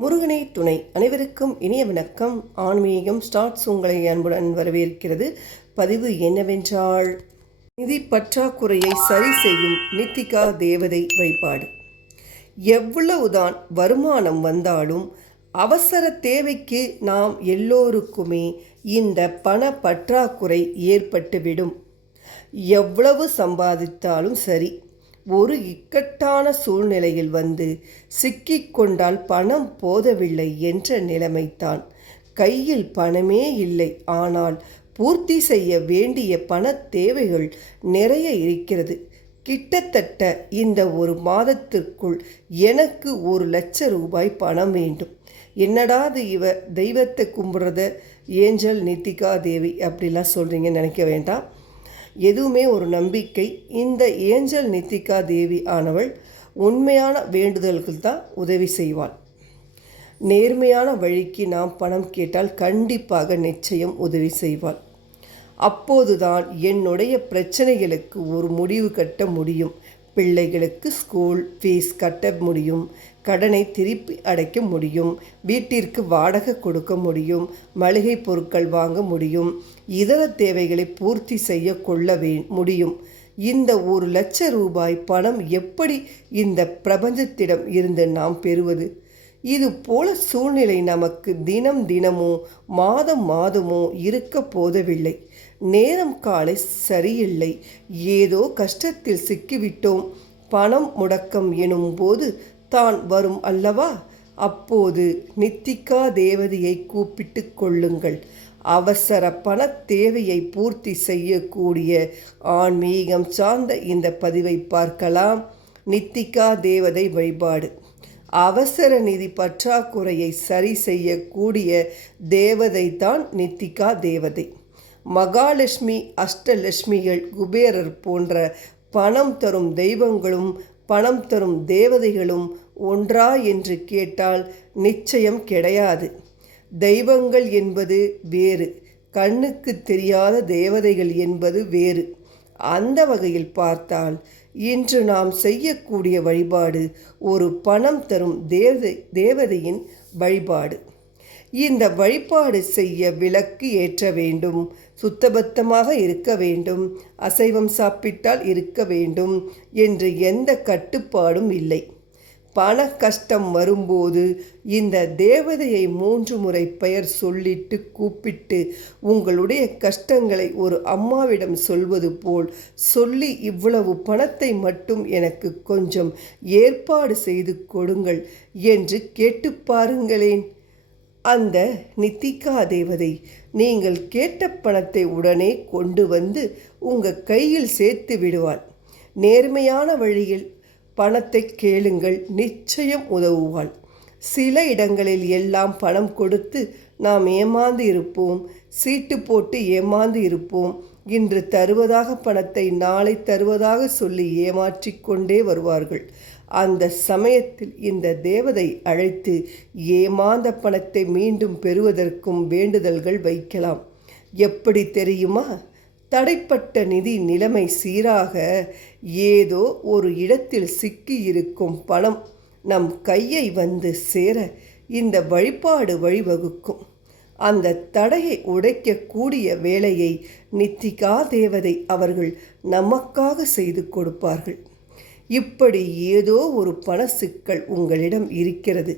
முருகனை துணை. அனைவருக்கும் இனிய வணக்கம். ஆன்மீகம் ஸ்டார்ட்ஸ் உங்களை அன்புடன் வரவேற்கிறது. பதிவு என்னவென்றால் நிதி பற்றாக்குறையை சரி செய்யும் நித்திகா தேவதை வழிபாடு. எவ்வளவுதான் வருமானம் வந்தாலும் அவசர தேவைக்கு நாம் எல்லோருக்குமே இந்த பண பற்றாக்குறை ஏற்பட்டுவிடும். எவ்வளவு சம்பாதித்தாலும் சரி. ஒரு இக்கட்டான சூழ்நிலையில் வந்து சிக்கிக்கொண்டால் பணம் போதவில்லை என்ற நிலைமைத்தான். கையில் பணமே இல்லை. ஆனால் பூர்த்தி செய்ய வேண்டிய பண தேவைகள் நிறைய இருக்கிறது. கிட்டத்தட்ட இந்த ஒரு மாதத்திற்குள் எனக்கு ஒரு லட்ச ரூபாய் பணம் வேண்டும். என்னடா இது இவ தெய்வத்தை கும்பிட்றத? ஏஞ்சல் நித்திகா தேவி அப்படிலாம் சொல்கிறீங்கன்னு நினைக்க வேண்டாம். எதுவுமே ஒரு நம்பிக்கை. இந்த ஏஞ்சல் நித்திகா தேவி ஆனவள் உண்மையான வேண்டுதல்கள் தான் உதவி செய்வாள். நேர்மையான வழிக்கு நாம் பணம் கேட்டால் கண்டிப்பாக நிச்சயம் உதவி செய்வாள். அப்போதுதான் என்னுடைய பிரச்சனைகளுக்கு ஒரு முடிவு கட்ட முடியும். பிள்ளைகளுக்கு ஸ்கூல் ஃபீஸ் கட்ட முடியும். கடனை திருப்பி அடைக்க முடியும். வீட்டிற்கு வாடகை கொடுக்க முடியும். மளிகை பொருட்கள் வாங்க முடியும். இதர தேவைகளை பூர்த்தி செய்ய கொள்ள வே முடியும். இந்த ஒரு லட்ச ரூபாய் பணம் எப்படி இந்த பிரபஞ்சத்திடம் இருந்து நாம் பெறுவது? இது போல சூழ்நிலை நமக்கு தினம் தினமோ மாதம் மாதமோ இருக்க போதவில்லை. நேரம் காலை சரியில்லை. ஏதோ கஷ்டத்தில் சிக்கிவிட்டோம். பணம் முடக்கம் எனும் போது தான் வரும் அல்லவா? அப்போது நித்திகா தேவதையை கூப்பிட்டு கொள்ளுங்கள். அவசர பண தேவையை பூர்த்தி செய்யக்கூடிய ஆன்மீகம் சார்ந்த இந்த பதிவை பார்க்கலாம். நித்திகா தேவதை வழிபாடு. அவசர நிதி பற்றாக்குறையை சரி செய்யக்கூடிய தேவதை தான் நித்திகா தேவதை. மகாலட்சுமி அஷ்டலட்சுமிகள் குபேரர் போன்ற பணம் தரும் தெய்வங்களும் பணம் தரும் தேவதைகளும் ஒன்றா என்று கேட்டால் நிச்சயம் கிடையாது. தெய்வங்கள் என்பது வேறு கண்ணுக்கு தெரியாத தேவதைகள் என்பது வேறு. அந்த வகையில் பார்த்தால் இன்று நாம் செய்யக்கூடிய வழிபாடு ஒரு பணம் தரும் தேவதை தேவதையின் வழிபாடு. இந்த வழிபாடு செய்ய விளக்கு ஏற்ற வேண்டும். சுத்தபத்தமாக இருக்க வேண்டும். அசைவம் சாப்பிட்டால் இருக்க வேண்டும் என்று எந்த கட்டுப்பாடும் இல்லை. பண கஷ்டம் வரும்போது இந்த தேவதையை மூன்று முறை பெயர் சொல்லிட்டு கூப்பிட்டு உங்களுடைய கஷ்டங்களை ஒரு அம்மாவிடம் சொல்வது போல் சொல்லி இவ்வளவு பணத்தை மட்டும் எனக்கு கொஞ்சம் ஏற்பாடு செய்து கொடுங்கள் என்று கேட்டு பாருங்களேன். அந்த நித்திகா தேவதை நீங்கள் கேட்ட பணத்தை உடனே கொண்டு வந்து உங்கள் கையில் சேர்த்து விடுவாள் நேர்மையான வழியில் பணத்தை கேளுங்கள் நிச்சயம் உதவுவாள் சில இடங்களில் எல்லாம் பணம் கொடுத்து நாம் ஏமாந்து இருப்போம் சீட்டு போட்டு ஏமாந்து இருப்போம் இன்று தருவதாக பணத்தை நாளை தருவதாக சொல்லி ஏமாற்றி கொண்டே வருவார்கள். அந்த சமயத்தில் இந்த தேவதை அழைத்து ஏமாந்த பணத்தை மீண்டும் பெறுவதற்கும் வேண்டுதல்கள் வைக்கலாம். எப்படி தெரியுமா? தடைப்பட்ட நிதி நிலைமை சீராக ஏதோ ஒரு இடத்தில் சிக்கி இருக்கும் பணம் நம் கையை வந்து சேர இந்த வழிபாடு வழிவகுக்கும். அந்த தடையை உடைக்கக்கூடிய வேலையை நித்திகா தேவதை அவர்கள் நமக்காக செய்து கொடுப்பார்கள். இப்படி ஏதோ ஒரு பண சிக்கல் உங்களிடம் இருக்கிறது.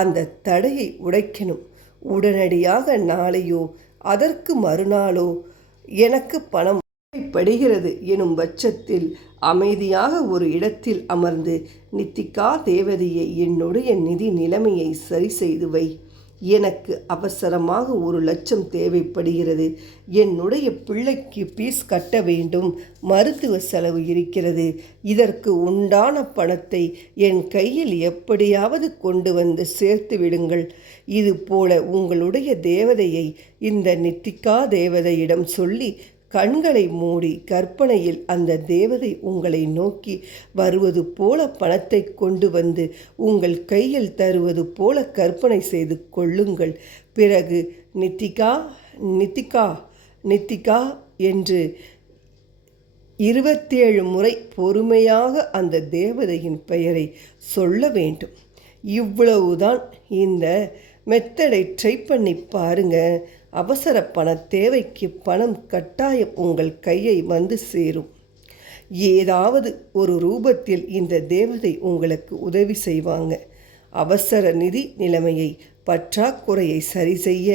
அந்த தடையை உடைக்கணும். உடனடியாக நாளையோ அதற்கு மறுநாளோ எனக்கு பணம் படுகிறது எனும் பட்சத்தில் அமைதியாக ஒரு இடத்தில் அமர்ந்து நித்திகா தேவதையை என்னுடைய நிதி நிலைமையை சரி செய்து வை. எனக்கு அவசரமாக ஒரு லட்சம் தேவைப்படுகிறது. என்னுடைய பிள்ளைக்கு பீஸ் கட்ட வேண்டும். மருத்துவ செலவு இருக்கிறது. இதற்கு உண்டான பணத்தை என் கையில் எப்படியாவது கொண்டு வந்து சேர்த்து விடுங்கள். இது போல உங்களுடைய தேவதையை இந்த நித்திகா தேவதையிடம் சொல்லி கண்களை மூடி கற்பனையில் அந்த தேவதை உங்களை நோக்கி வருவது போல பணத்தை கொண்டு வந்து உங்கள் கையில் தருவது போல கற்பனை செய்து கொள்ளுங்கள். பிறகு நித்திகா நித்திகா நித்திகா என்று இருபத்தேழு முறை பொறுமையாக அந்த தேவதையின் பெயரை சொல்ல வேண்டும். இவ்வளவுதான். இந்த மெத்தடை ட்ரை பண்ணி பாருங்க. அவசர பண தேவைக்கு பணம் கட்டாயம் உங்கள் கையை வந்து சேரும். ஏதாவது ஒரு ரூபத்தில் இந்த தேவதை உங்களுக்கு உதவி செய்வாங்க. அவசர நிதி நிலைமையை பற்றாக்குறையை சரி செய்ய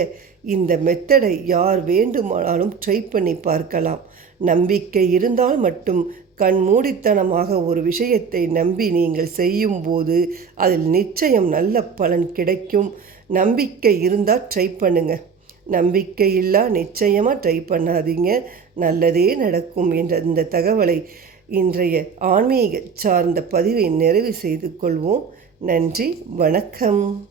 இந்த மெத்தடை யார் வேண்டுமானாலும் ட்ரை பண்ணி பார்க்கலாம். நம்பிக்கை இருந்தால் மட்டும் கண்மூடித்தனமாக ஒரு விஷயத்தை நம்பி நீங்கள் செய்யும்போது அதில் நிச்சயம் நல்ல பலன் கிடைக்கும். நம்பிக்கை இருந்தால் ட்ரை பண்ணுங்கள் நம்பிக்கையில்லா நிச்சயமாக ட்ரை பண்ணாதீங்க. நல்லதே நடக்கும் என்ற இந்த தகவலை இன்றைய ஆன்மீக சார்ந்த பதிவை நிறைவு செய்து கொள்வோம். நன்றி வணக்கம்.